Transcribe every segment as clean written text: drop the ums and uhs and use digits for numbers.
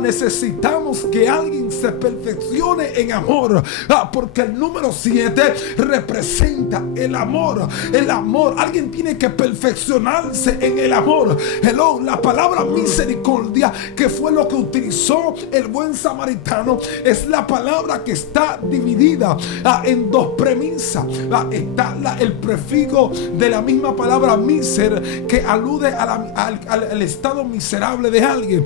Necesitamos que alguien se perfeccione en amor, porque el número 7 representa el amor. El amor, alguien tiene que perfeccionarse en el amor. Hello, la palabra misericordia, que fue lo que utilizó el buen samaritano, es la palabra que está dividida en dos premisas. Está el prefijo de la misma palabra miser, que alude al estado miserable de alguien,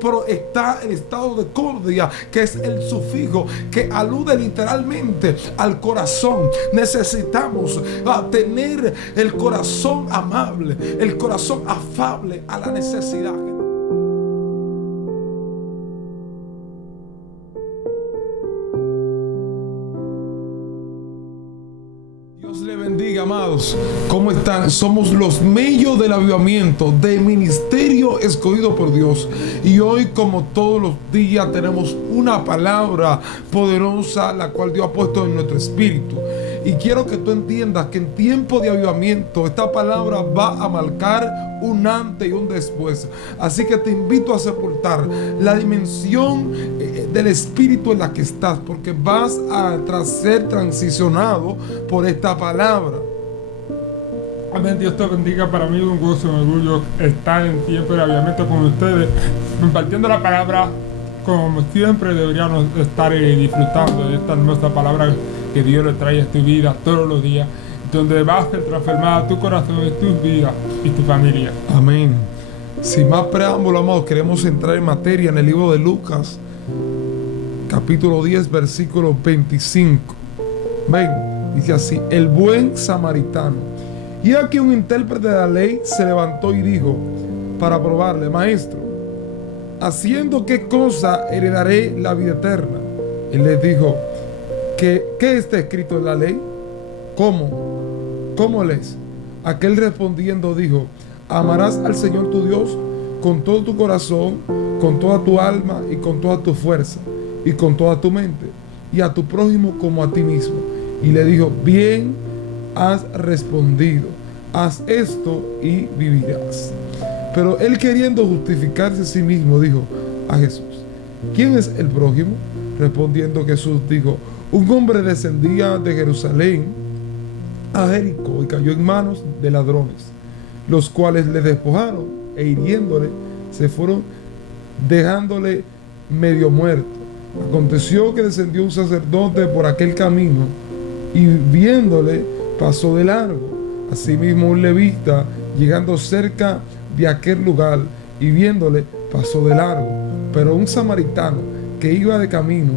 pero está el estado de cordia, que es el sufijo que alude literalmente al corazón. Necesitamos tener el corazón amable, el corazón afable a la necesidad. Dios le bendiga, amados. ¿Cómo están? Somos los medios del avivamiento, de ministerio escogido por Dios. Y hoy, como todos los días, tenemos una palabra poderosa, la cual Dios ha puesto en nuestro espíritu. Y quiero que tú entiendas que en tiempo de avivamiento esta palabra va a marcar un antes y un después. Así que te invito a sepultar la dimensión del espíritu en la que estás, porque vas a ser transicionado por esta palabra. Amén. Dios te bendiga. Para mí es un gozo y un orgullo estar en tiempo de avivamiento con ustedes, compartiendo la palabra como siempre deberíamos estar disfrutando de esta hermosa palabra que Dios le trae a tu vida todos los días, donde va a ser transformada tu corazón, tu vida y tu familia. Amén. Sin más preámbulo, amados, queremos entrar en materia en el libro de Lucas, capítulo 10, versículo 25. Ven, dice así: el buen samaritano. Y aquí un intérprete de la ley se levantó y dijo, para probarle: maestro, ¿haciendo qué cosa heredaré la vida eterna? Él les dijo: ¿Qué está escrito en la ley? ¿Cómo lees? Aquel respondiendo dijo: amarás al Señor tu Dios con todo tu corazón, con toda tu alma y con toda tu fuerza y con toda tu mente, y a tu prójimo como a ti mismo. Y le dijo: bien has respondido, haz esto y vivirás. Pero él, queriendo justificarse a sí mismo, dijo a Jesús: ¿quién es el prójimo? Respondiendo Jesús dijo: un hombre descendía de Jerusalén a Jericó y cayó en manos de ladrones, los cuales le despojaron e hiriéndole se fueron, dejándole medio muerto. Aconteció que descendió un sacerdote por aquel camino y viéndole pasó de largo. Asimismo un levita, llegando cerca de aquel lugar y viéndole pasó de largo. Pero un samaritano que iba de camino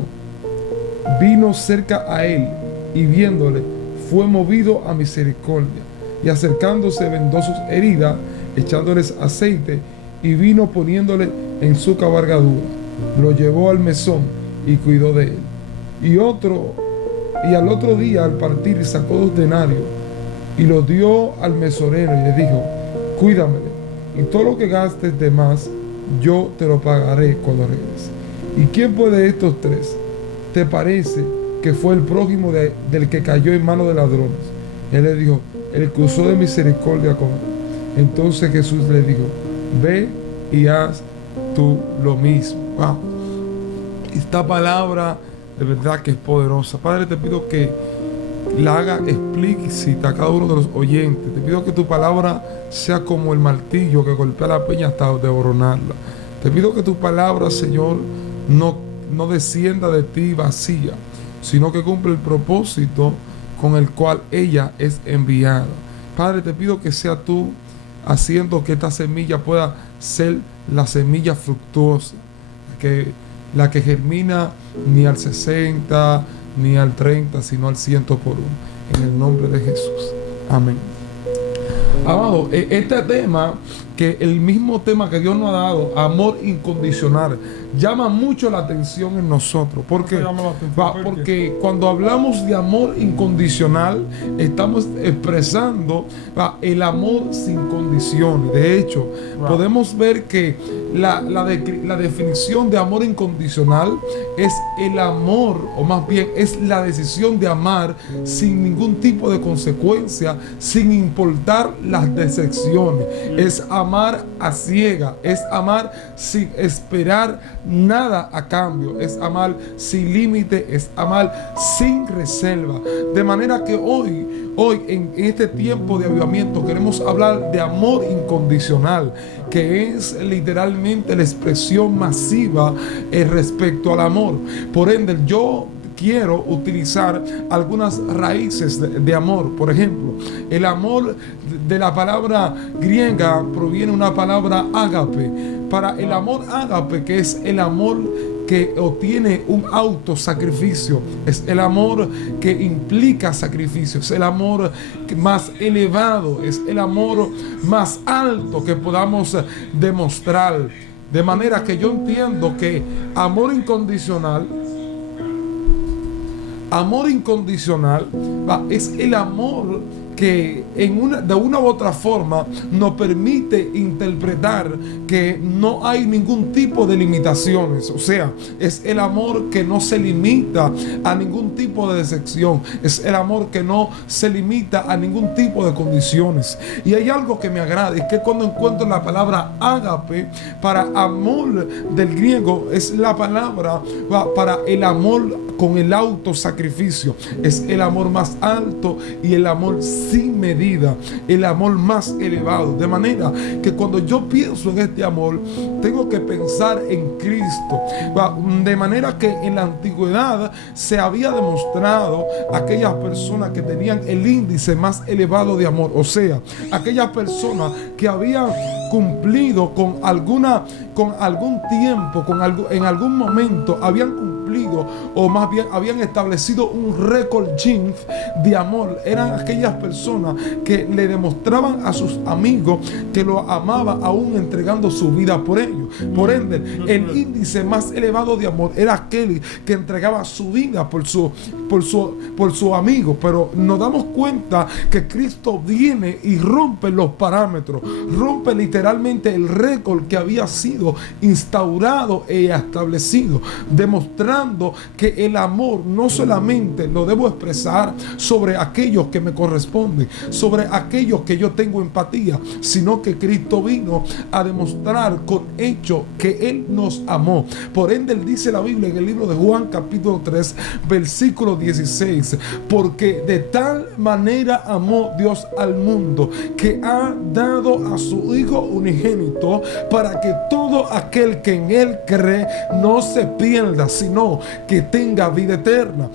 vino cerca a él y viéndole fue movido a misericordia, y acercándose vendó sus heridas, echándoles aceite y vino poniéndole en su cabalgadura. Lo llevó al mesón y cuidó de él. Y al otro día al partir sacó 2 denarios y los dio al mesonero y le dijo: cuídamele, y todo lo que gastes de más yo te lo pagaré cuando regrese. ¿Y quién fue de estos 3 te parece que fue el prójimo del que cayó en manos de ladrones? Él le dijo: el que usó de misericordia con él. Entonces Jesús le dijo: ve y haz tú lo mismo. Wow. Esta palabra de verdad que es poderosa. Padre, te pido que la haga explícita a cada uno de los oyentes. Te pido que tu palabra sea como el martillo que golpea la peña hasta desboronarla. Te pido que tu palabra, Señor, no descienda de ti vacía, sino que cumple el propósito con el cual ella es enviada. Padre, te pido que sea tú haciendo que esta semilla pueda ser la semilla fructuosa, la que germina ni al 60 ni al 30, sino al 100 por 1. En el nombre de Jesús. Amén. Amado, este tema, que el mismo tema que Dios nos ha dado, amor incondicional, llama mucho la atención en nosotros. Porque cuando hablamos de amor incondicional, estamos expresando el amor sin condiciones. De hecho, podemos ver que la definición de amor incondicional es el amor, o más bien es la decisión de amar sin ningún tipo de consecuencia, sin importar las decepciones. Es amor amar a ciega, es amar sin esperar nada a cambio, es amar sin límite, es amar sin reserva. De manera que hoy en este tiempo de avivamiento queremos hablar de amor incondicional, que es literalmente la expresión masiva respecto al amor. Por ende, yo quiero utilizar algunas raíces de amor. Por ejemplo, el amor de la palabra griega proviene una palabra ágape. Para el amor ágape, que es el amor que obtiene un autosacrificio, es el amor que implica sacrificio, es el amor más elevado, es el amor más alto que podamos demostrar. De manera que yo entiendo que amor incondicional es el amor que de una u otra forma nos permite interpretar que no hay ningún tipo de limitaciones. O sea, es el amor que no se limita a ningún tipo de decepción. Es el amor que no se limita a ningún tipo de condiciones. Y hay algo que me agrada, es que cuando encuentro la palabra ágape, para amor del griego, es la palabra para el amor con el autosacrificio. Es el amor más alto y el amor sin medida, el amor más elevado. De manera que cuando yo pienso en este amor, tengo que pensar en Cristo. De manera que en la antigüedad se había demostrado aquellas personas que tenían el índice más elevado de amor. O sea, aquellas personas que habían cumplido con algún tiempo, en algún momento habían cumplido, o más bien habían establecido un récord Guinness de amor. Eran aquellas personas que le demostraban a sus amigos que lo amaban, aún entregando su vida por ellos. Por ende, el índice más elevado de amor era aquel que entregaba su vida por su amigo. Pero nos damos cuenta que Cristo viene y rompe los parámetros, rompe literalmente el récord que había sido instaurado e establecido, demostrando que el amor no solamente lo debo expresar sobre aquellos que me corresponden, sobre aquellos que yo tengo empatía, sino que Cristo vino a demostrar con hechos que Él nos amó. Por ende, Él dice la Biblia en el libro de Juan capítulo 3 versículo 16: porque de tal manera amó Dios al mundo, que ha dado a su Hijo unigénito, para que todo aquel que en Él cree no se pierda, sino que tenga vida eterna.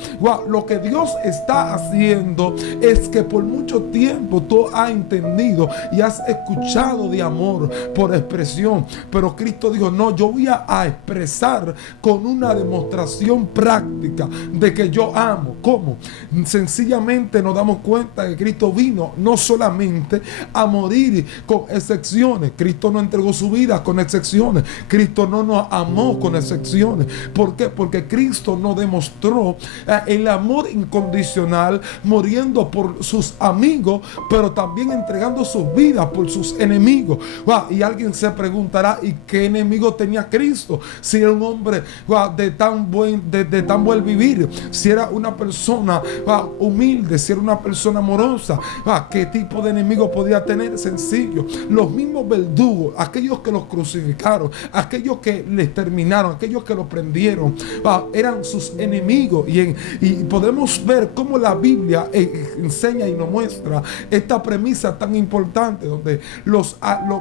Lo que Dios está haciendo es que por mucho tiempo tú has entendido y has escuchado de amor por expresión, pero Cristo dijo: no, yo voy a expresar con una demostración práctica de que yo amo. ¿Cómo? Sencillamente nos damos cuenta que Cristo vino no solamente a morir con excepciones. Cristo no entregó su vida con excepciones. Cristo no nos amó con excepciones. ¿Por qué? Porque Cristo nos demostró el amor incondicional, muriendo por sus amigos, pero también entregando sus vidas por sus enemigos. Y alguien se preguntará: ¿y qué enemigo tenía Cristo? Si era un hombre de tan buen vivir, si era una persona humilde, si era una persona amorosa, ¿qué tipo de enemigo podía tener? Sencillo, los mismos verdugos, aquellos que los crucificaron, aquellos que les terminaron, aquellos que los prendieron, eran sus enemigos. Y podemos ver cómo la Biblia enseña y nos muestra esta premisa tan importante, donde los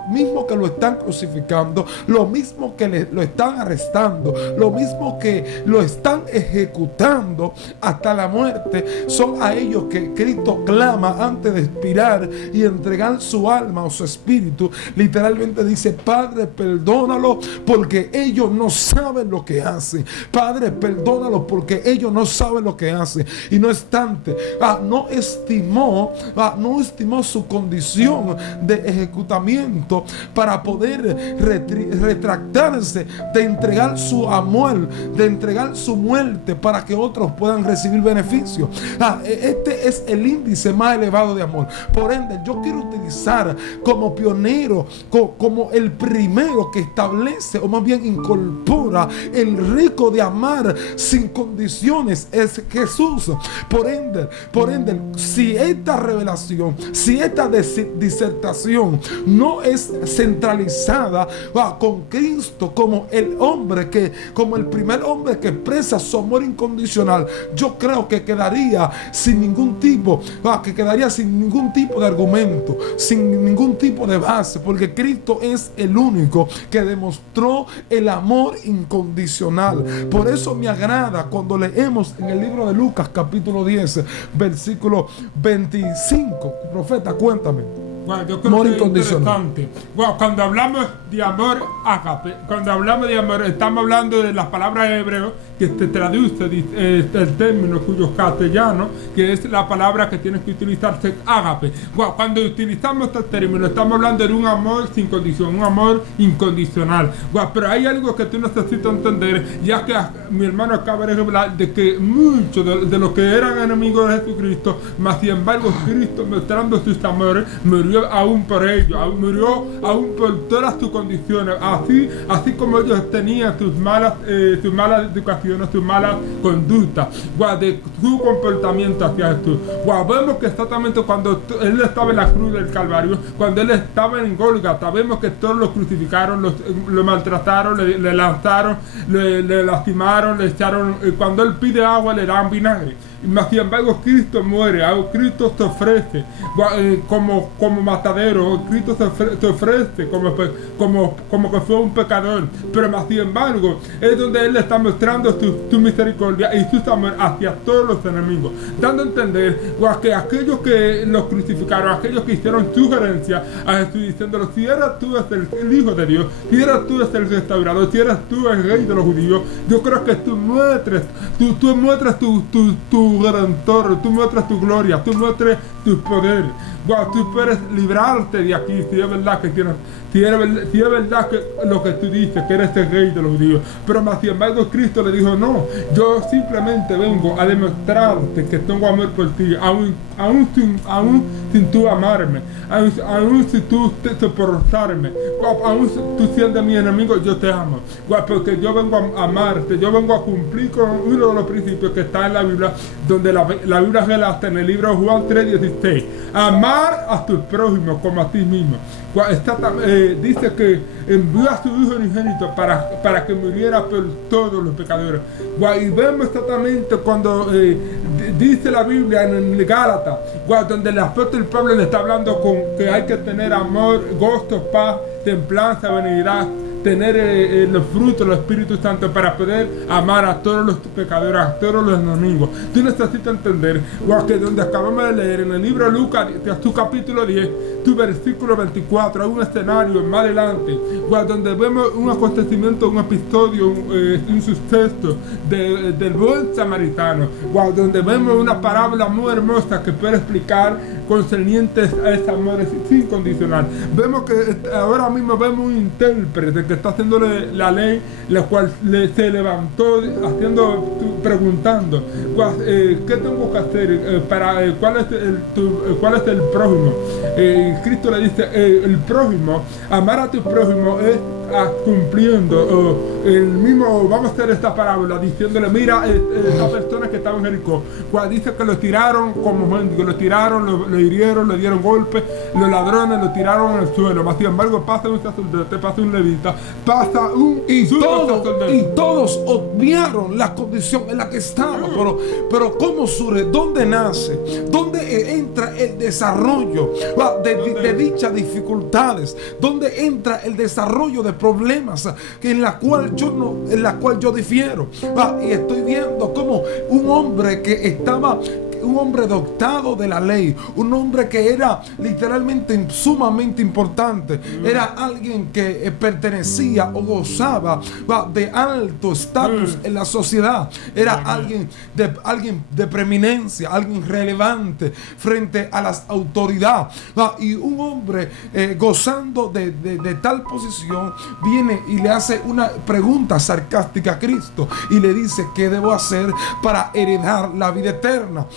mismos que lo están crucificando, los mismos que lo están arrestando, los mismos que lo están ejecutando hasta la muerte, son a ellos que Cristo clama antes de expirar y entregar su alma o su espíritu. Literalmente dice: Padre, perdónalo, porque ellos no saben lo que hacen. Padre, perdónalo, porque ellos no saben lo que hacen. Y no obstante, no estimó su condición de ejecutamiento para poder retractarse de entregar su amor, de entregar su muerte para que otros puedan recibir beneficios. Este es el índice más elevado de amor. Por ende, yo quiero utilizar como pionero, como el primero que establece, o más bien incorpora ahora el rico de amar sin condiciones es Jesús. Por ende, si esta revelación, si esta disertación no es centralizada con Cristo como el primer hombre que expresa su amor incondicional, yo creo que quedaría sin ningún tipo de argumento, sin ningún tipo de base, porque Cristo es el único que demostró el amor incondicional. Por eso me agrada cuando leemos en el libro de Lucas capítulo 10 versículo 25. Profeta, cuéntame. Bueno, yo creo que es interesante. Bueno, cuando hablamos de amor ágape, estamos hablando de las palabras hebreas que te traduce el término cuyo castellano, que es la palabra que tiene que utilizarse, ágape. Bueno, cuando utilizamos este término, estamos hablando de un amor sin condición, un amor incondicional. Bueno, pero hay algo que tú necesitas entender, ya que mi hermano acaba de revelar de que muchos de los que eran enemigos de Jesucristo, mas sin embargo Cristo, mostrando sus amores, murió aún por ellos, murió aún por todas sus condiciones, así como ellos tenían sus malas educaciones, sus malas conductas, de su comportamiento hacia Jesús. Vemos que exactamente cuando él estaba en la cruz del Calvario, cuando él estaba en Gólgota, vemos que todos lo crucificaron, lo maltrataron, le lanzaron, le lastimaron, le echaron, cuando él pide agua le dan vinagre. Sin embargo, Cristo muere, Cristo se ofrece como matadero, Cristo se ofrece como que fue un pecador, pero sin embargo es donde Él está mostrando su misericordia y su amor hacia todos los enemigos, dando a entender que aquellos que los crucificaron, aquellos que hicieron sugerencia a Jesús diciéndolo: si eres tú el Hijo de Dios, si eres tú el restaurador, si eres tú el Rey de los judíos, yo creo que tú muestres tu Redentor, tú muestras tu gloria, tú muestras tu poder. Tú puedes librarte de aquí si es verdad que tienes, si es verdad que lo que tú dices, que eres el Rey de los judíos. Pero más sin embargo Cristo le dijo: no, yo simplemente vengo a demostrarte que tengo amor por ti, aún sin tú amarme, aún sin tú soportarme, aún tú siendo mi enemigo, yo te amo, porque yo vengo a amarte, yo vengo a cumplir con uno de los principios que está en la Biblia, donde la Biblia relata en el libro de Juan 3:16, amar a tu prójimo como a ti mismo. Dice que envió a su Hijo unigénito para que muriera por todos los pecadores. Y vemos exactamente cuando dice la Biblia en el Gálatas, donde el apóstol Pablo le está hablando con que hay que tener amor, gozo, paz, templanza, benignidad, tener los frutos del Espíritu Santo para poder amar a todos los pecadores, a todos los enemigos. Tú necesitas entender que donde acabamos de leer en el libro de Lucas, tu capítulo 10, tu versículo 24, hay un escenario más adelante, donde vemos un acontecimiento, un episodio, un suceso del buen samaritano, donde vemos una parábola muy hermosa que puede explicar concernientes a ese amor incondicional. Vemos que ahora mismo vemos un intérprete que está haciéndole la ley, la cual se levantó preguntando ¿qué tengo que hacer cuál es el prójimo? Cristo le dice el prójimo, amar a tu prójimo es cumpliendo el mismo. Vamos a hacer esta parábola diciéndole: mira, esta persona que estaba en Jericó, dice que lo tiraron como mendigo, lo tiraron, lo hirieron, le dieron golpes, los ladrones lo tiraron en el suelo. Mas sin embargo pasa un sacerdote, pasa un levita, pasa un y todos obviaron la condición en la que estaban. Pero ¿cómo surge? ¿Dónde nace? ¿Dónde entra el desarrollo de dichas dificultades? ¿Dónde entra el desarrollo de problemas en la cual yo difiero? Y estoy viendo como un hombre que estaba, un hombre dotado de la ley, un hombre que era literalmente sumamente importante, era alguien que pertenecía o gozaba de alto estatus en la sociedad, era alguien de preeminencia, alguien relevante frente a las autoridades, y un hombre gozando de tal posición viene y le hace una pregunta sarcástica a Cristo y le dice: ¿qué debo hacer para heredar la vida eterna?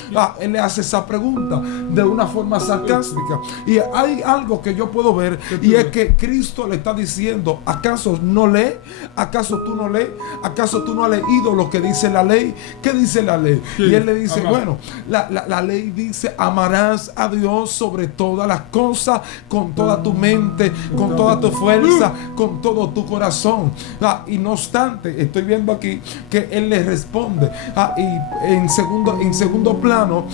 Él le hace esa pregunta de una forma sarcástica. Y hay algo que yo puedo ver, y es que Cristo le está diciendo: ¿acaso no lee? ¿Acaso tú no lees? ¿Acaso tú no has leído lo que dice la ley? ¿Qué dice la ley? Sí, y él le dice: bueno, la ley dice: amarás a Dios sobre todas las cosas, con toda tu mente, con toda tu fuerza, con todo tu corazón. Y no obstante, estoy viendo aquí que él le responde, y en segundo plano,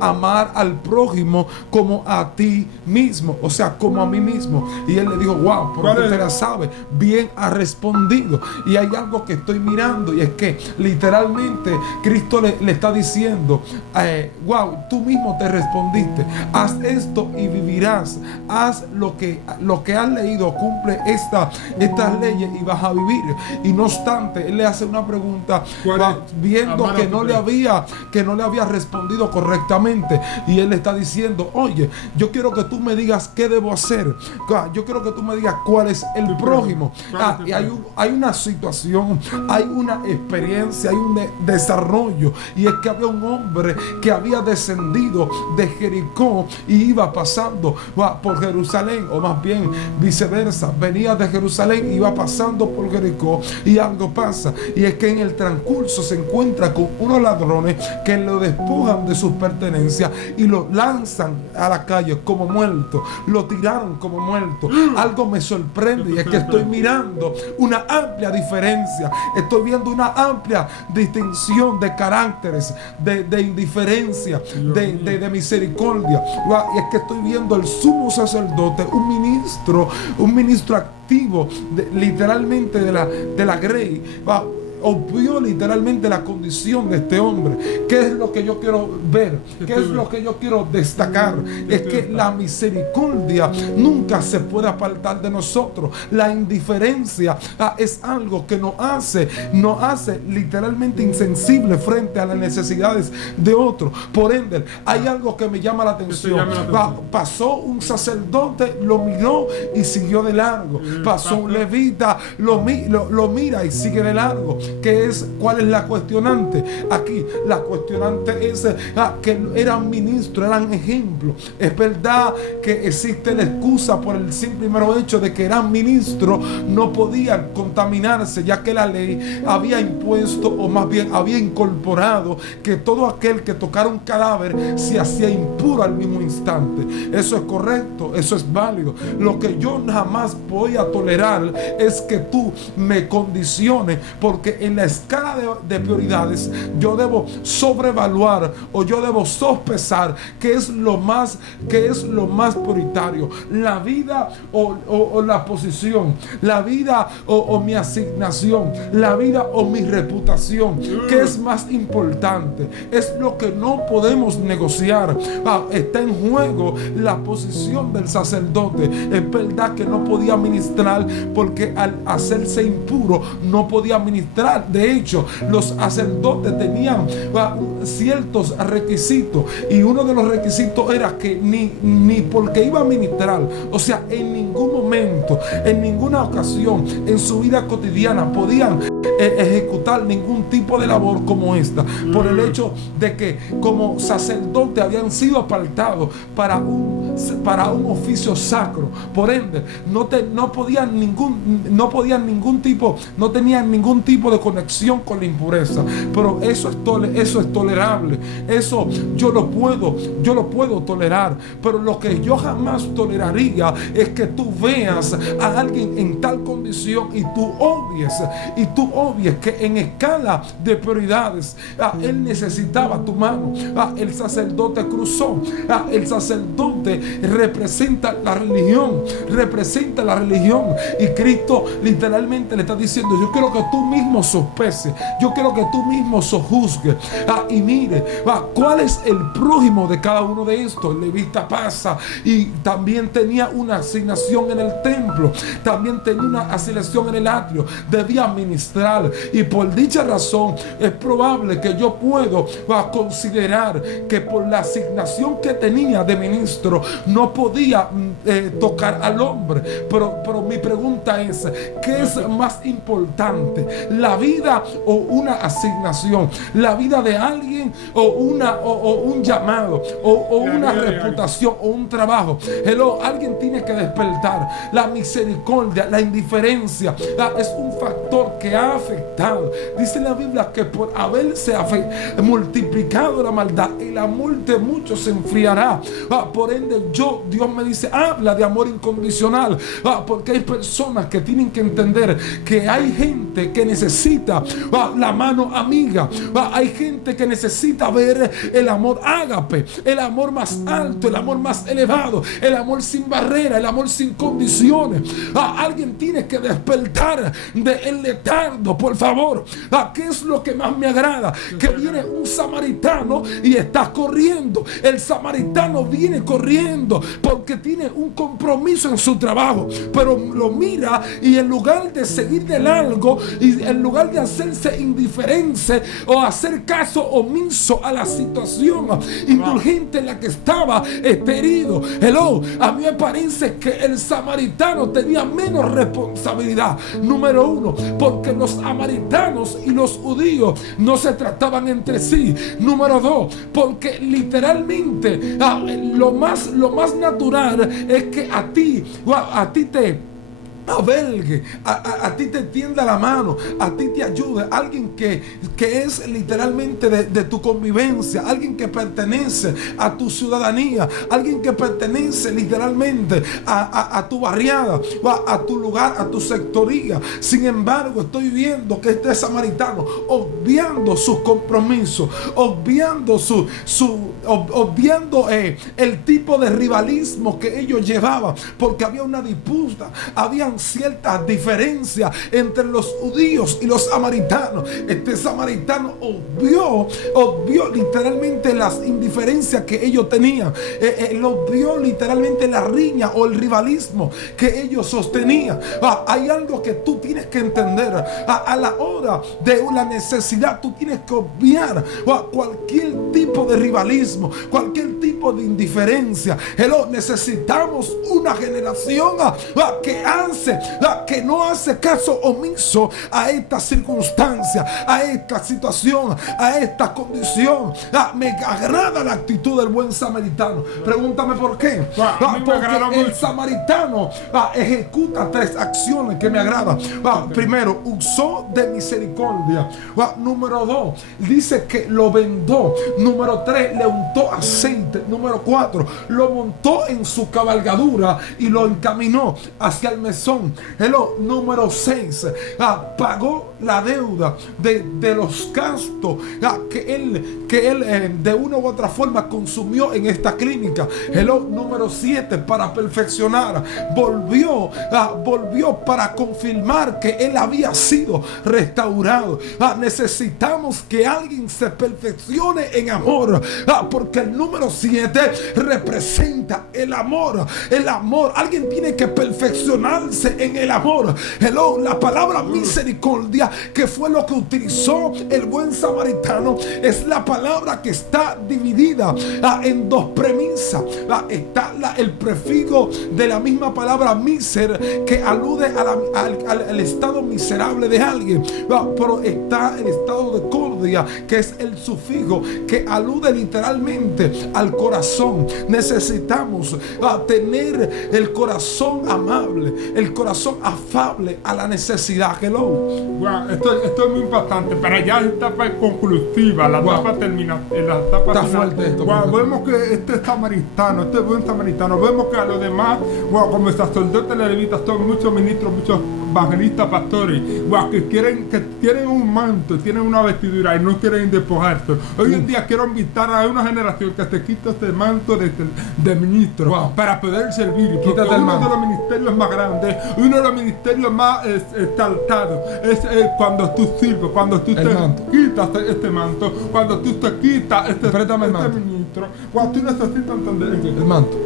amar al prójimo como a ti mismo, o sea, como a mí mismo. Y él le dijo: wow, porque usted la sabe, bien ha respondido. Y hay algo que estoy mirando, y es que literalmente Cristo le está diciendo: wow, tú mismo te respondiste, haz esto y vivirás, haz lo que has leído, cumple estas leyes y vas a vivir. Y no obstante, él le hace una pregunta, viendo que no le había respondido correctamente, y él le está diciendo: oye, yo quiero que tú me digas qué debo hacer, yo quiero que tú me digas cuál es el prójimo. Y hay una situación, hay una experiencia, hay un desarrollo, y es que había un hombre que había descendido de Jericó y iba pasando por Jerusalén, o más bien viceversa, venía de Jerusalén, iba pasando por Jericó, y algo pasa, y es que en el transcurso se encuentra con unos ladrones que lo despojan de sus pertenencias y lo lanzan a la calle como muerto, lo tiraron como muerto. Algo me sorprende, y es que estoy mirando una amplia diferencia, estoy viendo una amplia distinción de caracteres, de indiferencia, de misericordia. Y es que estoy viendo el sumo sacerdote, un ministro activo, literalmente de la grey, obvió literalmente la condición de este hombre. ¿Qué es lo que yo quiero ver? ¿Qué es lo que yo quiero destacar? Es que la misericordia nunca se puede apartar de nosotros. La indiferencia es algo que nos hace literalmente insensible frente a las necesidades de otros. Por ende, hay algo que me llama la atención. Pasó un sacerdote, lo miró y siguió de largo. Pasó un levita, lo mira y sigue de largo. ¿Cuál es la cuestionante? Aquí la cuestionante es que eran ministros, eran ejemplos. Es verdad que existe la excusa por el simple y mero hecho de que eran ministros, no podían contaminarse, ya que la ley había impuesto, o más bien había incorporado, que todo aquel que tocara un cadáver se hacía impuro al mismo instante. Eso es correcto, eso es válido. Lo que yo jamás voy a tolerar es que tú me condiciones, porque en la escala de prioridades yo debo sobrevaluar, o yo debo sospesar qué es lo más prioritario: la vida o la posición, la vida o mi asignación, la vida o mi reputación. ¿Qué es más importante? Es lo que no podemos negociar. Está en juego la posición del sacerdote. Es verdad que no podía ministrar, porque al hacerse impuro no podía ministrar. De hecho, los sacerdotes tenían ciertos requisitos, y uno de los requisitos era que ni porque iba a ministrar, o sea, en ningún momento, en ninguna ocasión en su vida cotidiana podían ejecutar ningún tipo de labor como esta, por el hecho de que como sacerdote habían sido apartados para un oficio sacro. Por ende, no tenían ningún tipo de conexión con la impureza. Pero eso es tolerable. Eso yo lo puedo tolerar. Pero lo que yo jamás toleraría es que tú veas a alguien en tal condición y tú obvies que en escala de prioridades él necesitaba tu mano. El sacerdote cruzó. El sacerdote representa la religión. Y Cristo literalmente le está diciendo: yo quiero que tú mismo sospeces, yo quiero que tú mismo sojuzgues, y mire cuál es el prójimo de cada uno de estos. El levita pasa y también tenía una asignación en el templo, también tenía una asignación en el atrio, debía ministrar, y por dicha razón es probable que yo puedo considerar que por la asignación que tenía de ministro no podía tocar al hombre. Pero mi pregunta es, ¿qué es más importante? ¿La vida o una asignación? ¿La vida de alguien o un llamado o una reputación o un trabajo? Hello, alguien tiene que despertar. La misericordia, la indiferencia es un factor que ha afectado. Dice la Biblia que por haberse multiplicado la maldad, el amor de muchos se enfriará. Por ende, Dios me dice, habla de amor incondicional, porque hay personas que tienen que entender que hay gente que necesita la mano amiga. Hay gente que necesita ver el amor ágape, el amor más alto, el amor más elevado, el amor sin barrera, el amor sin condiciones. Alguien tiene que despertar del letargo, por favor. ¿Qué es lo que más me agrada? Que viene un samaritano y está corriendo. El samaritano viene corriendo porque tiene un compromiso en su trabajo, pero lo mira y en lugar de seguir de largo y en lugar de hacerse indiferente o hacer caso omiso a la situación indulgente en la que estaba herido. Hello, a mí me parece que el samaritano tenía menos responsabilidad. Número uno, porque los samaritanos y los judíos no se trataban entre sí. Número dos, porque literalmente lo más natural es que a ti te avelgue, a ti te tienda la mano, a ti te ayude, alguien que es literalmente de tu convivencia, alguien que pertenece a tu ciudadanía, alguien que pertenece literalmente a tu barriada, a tu lugar, a tu sectoría. Sin embargo, estoy viendo que este samaritano, obviando sus compromisos, obviando obviando el tipo de rivalismo que ellos llevaban, porque había una disputa, habían ciertas diferencias entre los judíos y los samaritanos. Este samaritano obvió literalmente las indiferencias que ellos tenían, obvió literalmente la riña o el rivalismo que ellos sostenían. Hay algo que tú tienes que entender. A la hora de la necesidad, tú tienes que obviar cualquier tipo de rivalismo, cualquier tipo de indiferencia. Necesitamos una generación que no hace caso omiso a esta circunstancia, a esta situación, a esta condición. Me agrada la actitud del buen samaritano. Pregúntame por qué. Porque el samaritano ejecuta tres acciones que me agradan. Primero, usó de misericordia. Número dos, dice que lo vendó. Número tres, le untó aceite. Número cuatro, lo montó en su cabalgadura y lo encaminó hacia el mesón. Número 6, pagó la deuda de los gastos que él de una u otra forma consumió en esta clínica. Número 7, para perfeccionar, volvió para confirmar que él había sido restaurado. Necesitamos que alguien se perfeccione en amor, porque el número 7 representa el amor. Alguien tiene que perfeccionarse en el amor. La palabra misericordia, que fue lo que utilizó el buen samaritano, es la palabra que está dividida en dos premisas. Está el prefijo de la misma palabra miser, que alude al estado miserable de alguien, pero está el estado de cordia, que es el sufijo que alude literalmente al corazón. Necesitamos tener el corazón amable, el corazón afable a la necesidad. Esto es muy importante. Para ya la etapa conclusiva, la etapa terminal. Está fuerte esto. Vemos que este buen samaritano, vemos que a los demás, como sacerdotes levitas, son muchos ministros, muchos evangelistas, pastores, que quieren un manto, tienen una vestidura y no quieren despojarse. Hoy en día quiero invitar a una generación que se quita este manto de ministro para poder servir. Porque uno de los ministerios más grandes, uno de los ministerios más exaltados es cuando tú sirves, cuando tú te quitas este manto, cuando tú te quitas este ministro, cuando tú necesitas entender el manto.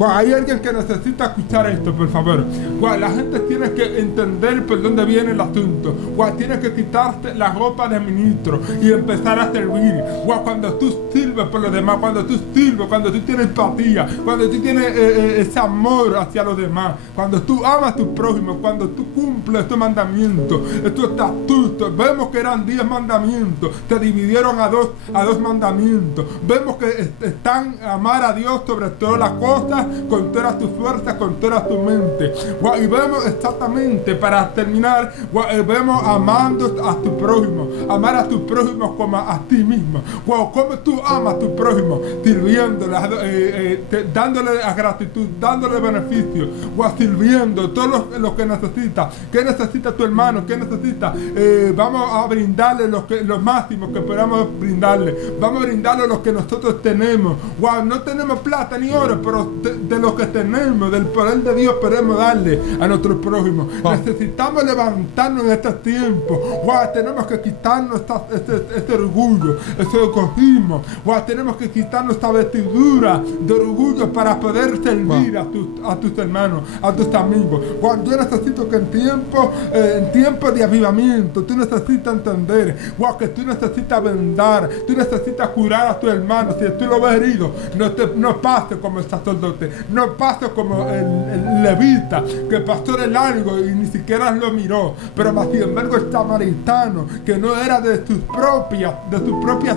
Hay alguien que necesita escuchar esto, por favor. La gente tiene que entender por dónde viene el asunto. Tiene que quitarte la ropa de ministro y empezar a servir. Cuando tú sirves por los demás, cuando tú sirves, cuando tú tienes empatía, cuando tú tienes ese amor hacia los demás, cuando tú amas a tu prójimo, cuando tú cumples estos mandamientos, estos estatutos. Vemos que eran 10 mandamientos, te dividieron a dos mandamientos. Vemos que están amar a Dios sobre todas las cosas, con todas tus fuerzas, con toda tu mente. Y vemos exactamente, para terminar, vemos amando a tu prójimo, amar a tu prójimo como a ti mismo. ¿Cómo tú amas a tu prójimo? Sirviéndole, dándole gratitud, dándole beneficio, sirviendo todo lo que necesita. ¿Qué necesita tu hermano? ¿Qué necesita? Vamos a brindarle los máximos que podamos brindarle. Vamos a brindarle lo que nosotros tenemos. No tenemos plata ni oro, pero de lo que tenemos, del poder de Dios, podemos darle a nuestros prójimos. Necesitamos levantarnos en este tiempo. Tenemos que quitarnos este orgullo, ese egoísmo. Tenemos que quitarnos esta vestidura de orgullo para poder servir a tus hermanos, a tus amigos. Yo necesito que en tiempo de avivamiento, tú necesitas entender que tú necesitas vendar, tú necesitas curar a tu hermano. Si tú lo ves herido, no pases como el sacerdote, no pases como el levita, que pasó de largo y ni siquiera lo miró. Pero más sin embargo el samaritano, que no era de su propia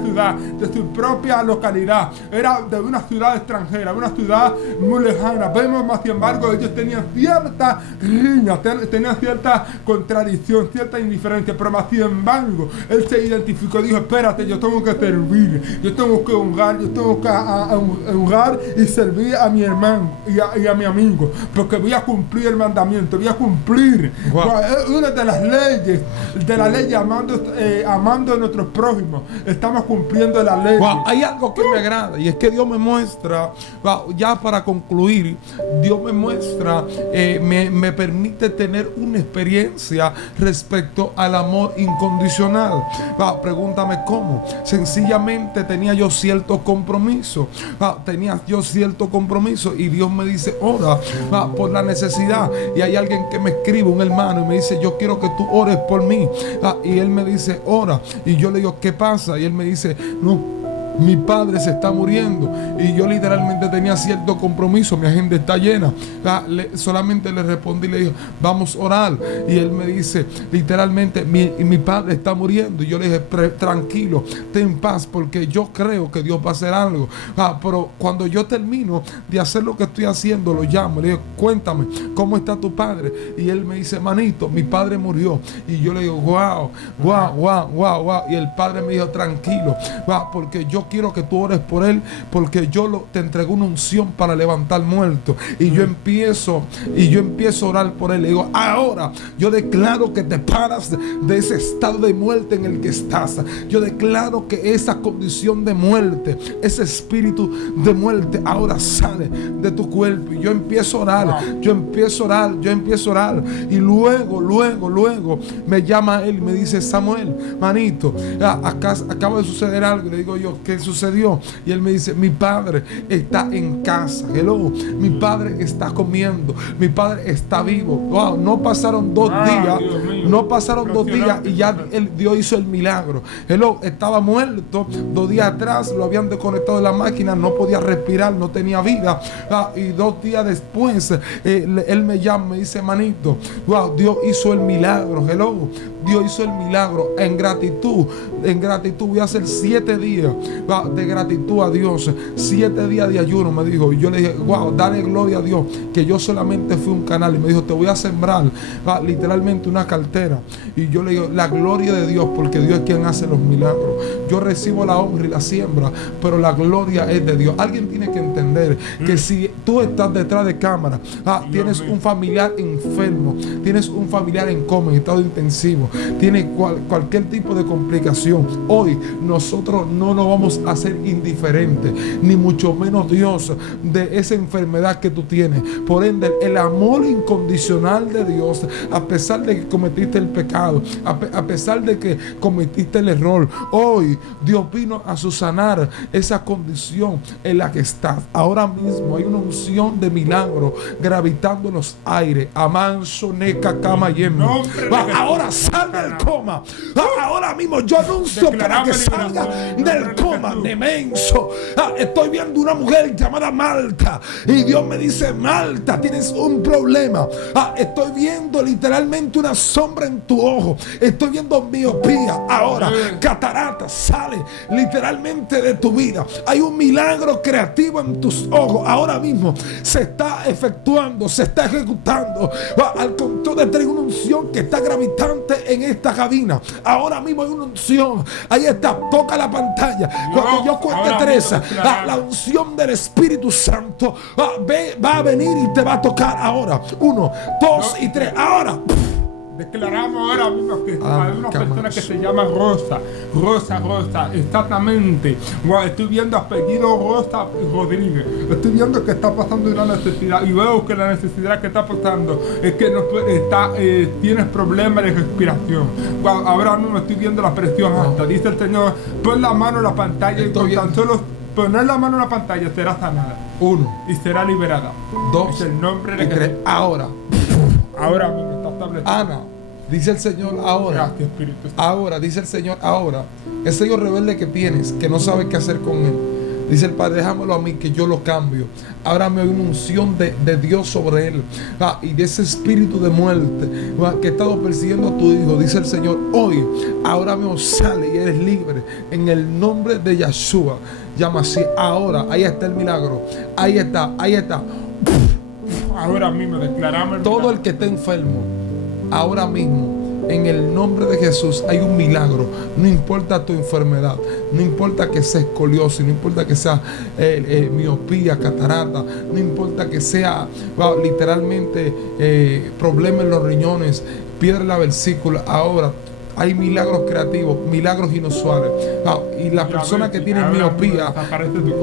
ciudad, de su propia localidad, era de una ciudad extranjera, una ciudad muy lejana. Vemos más sin embargo ellos tenían cierta riña, tenían cierta contradicción, cierta indiferencia, pero más sin embargo él se identificó, dijo: espérate, yo tengo que servir, yo tengo que honrar, yo tengo que honrar y servir a mi hermano y a mi amigo, porque voy a cumplir el mandamiento, voy a cumplir una de las leyes, amando a nuestros prójimos. Estamos cumpliendo la ley. Hay algo que me agrada, y es que Dios me muestra, ya para concluir, Dios me muestra, me permite tener una experiencia respecto al amor incondicional. Pregúntame cómo. Sencillamente tenía yo cierto compromiso, y Dios me dice: ora por la necesidad. Y hay alguien que me escribe, un hermano, y me dice: yo quiero que tú ores por mí. Y él me dice: ora. Y yo le digo: ¿qué pasa? Y él me dice: no, mi padre se está muriendo. Y yo literalmente tenía cierto compromiso, mi agenda está llena. Solamente le respondí, le dije: vamos a orar. Y él me dice literalmente: mi padre está muriendo. Y yo le dije: tranquilo, ten paz, porque yo creo que Dios va a hacer algo. Pero cuando yo termino de hacer lo que estoy haciendo, lo llamo, le digo: cuéntame, ¿cómo está tu padre? Y él me dice: manito, mi padre murió. Y yo le digo: wow. Y el padre me dijo: tranquilo, porque yo quiero que tú ores por él, porque yo te entrego una unción para levantar muertos. Y yo empiezo a orar por él. Le digo: ahora yo declaro que te paras de ese estado de muerte en el que estás. Yo declaro que esa condición de muerte, ese espíritu de muerte, ahora sale de tu cuerpo. Y yo empiezo a orar, yo empiezo a orar. Y luego me llama él y me dice: Samuel, manito, acaba de suceder algo. Y le digo yo: ¿qué sucedió? Y él me dice: mi padre está en casa. Hello, mi padre está comiendo, mi padre está vivo. Wow, no pasaron 2 días, y ya Dios hizo el milagro. Hello, estaba muerto 2 días atrás, lo habían desconectado de la máquina, no podía respirar, no tenía vida. Y 2 días después, él me llama, me dice: manito, wow, Dios hizo el milagro. Hello, Dios hizo el milagro. En gratitud voy a hacer 7 días de gratitud a Dios, 7 días de ayuno, me dijo. Y yo le dije: wow, dale gloria a Dios, que yo solamente fui un canal. Y me dijo: te voy a sembrar literalmente una cartera. Y yo le digo: la gloria de Dios, porque Dios es quien hace los milagros. Yo recibo la honra y la siembra, pero la gloria es de Dios. Alguien tiene que entender que si tú estás detrás de cámara, tienes un familiar enfermo, tienes un familiar en coma, en estado intensivo, tiene cualquier tipo de complicación, hoy nosotros no nos vamos a ser indiferentes, ni mucho menos Dios, de esa enfermedad que tú tienes. Por ende, el amor incondicional de Dios, a pesar de que cometiste el pecado, a pesar de que cometiste el error, hoy Dios vino a susanar esa condición en la que estás. Ahora mismo hay una unción de milagro gravitando en los aires. Amanso neca cama yema. Ahora sal del coma. Ahora mismo yo anuncio para que salga del coma. Demenso. Estoy viendo una mujer llamada Malta y Dios me dice: Malta, tienes un problema. Estoy viendo literalmente una sombra en tu ojo. Estoy viendo miopía. Ahora catarata sale literalmente de tu vida. Hay un milagro creativo en tus ojos. Ahora mismo se está efectuando, se está ejecutando. Al control de tres, una unción que está gravitante en esta cabina. Ahora mismo hay una unción. Ahí está, toca la pantalla. Cuando yo cuente tres, la unción del Espíritu Santo va a venir y te va a tocar ahora. 1, 2 y 3. Ahora. Declaramos ahora mismo que hay una persona que se llama Rosa, exactamente. Estoy viendo apellido Rosa Rodríguez. Estoy viendo que está pasando una necesidad y veo que la necesidad que está pasando es que tienes problemas de respiración. Ahora mismo estoy viendo la presión alta. Dice el Señor: pon la mano en la pantalla y con tan solo poner la mano en la pantalla será sanada. 1 y será liberada. 2 el nombre de 3. Ahora mismo está establecido. Ana, dice el Señor ahora. Gracias, Espíritu Santo. Ahora, dice el Señor ahora. Ese hijo rebelde que tienes, que no sabes qué hacer con él. Dice el Padre: déjamelo a mí, que yo lo cambio. Ahora me hay una unción de Dios sobre él. Y de ese espíritu de muerte que ha estado persiguiendo a tu hijo. Dice el Señor: hoy, ahora mismo sale y eres libre. En el nombre de Yeshua. Llama así. Ahora, ahí está el milagro. Ahí está. Ahora mismo declaramos todo el que esté enfermo, ahora mismo, en el nombre de Jesús, hay un milagro. No importa tu enfermedad, no importa que sea escoliosis, no importa que sea miopía, catarata, no importa que sea literalmente problema en los riñones, piedra en la vesícula. Ahora hay milagros creativos, milagros inusuales. Y la persona que tiene miopía,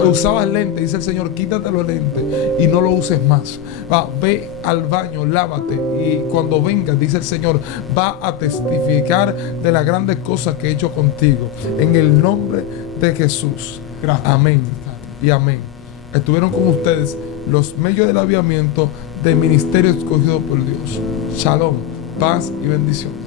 usaba lentes, dice el Señor: quítate los lentes y no lo uses más. Ve al baño, lávate, y cuando vengas, dice el Señor, va a testificar de las grandes cosas que he hecho contigo. En el nombre de Jesús. Gracias. Amén y amén. Estuvieron con ustedes los medios del avivamiento del ministerio escogido por Dios. Shalom, paz y bendiciones.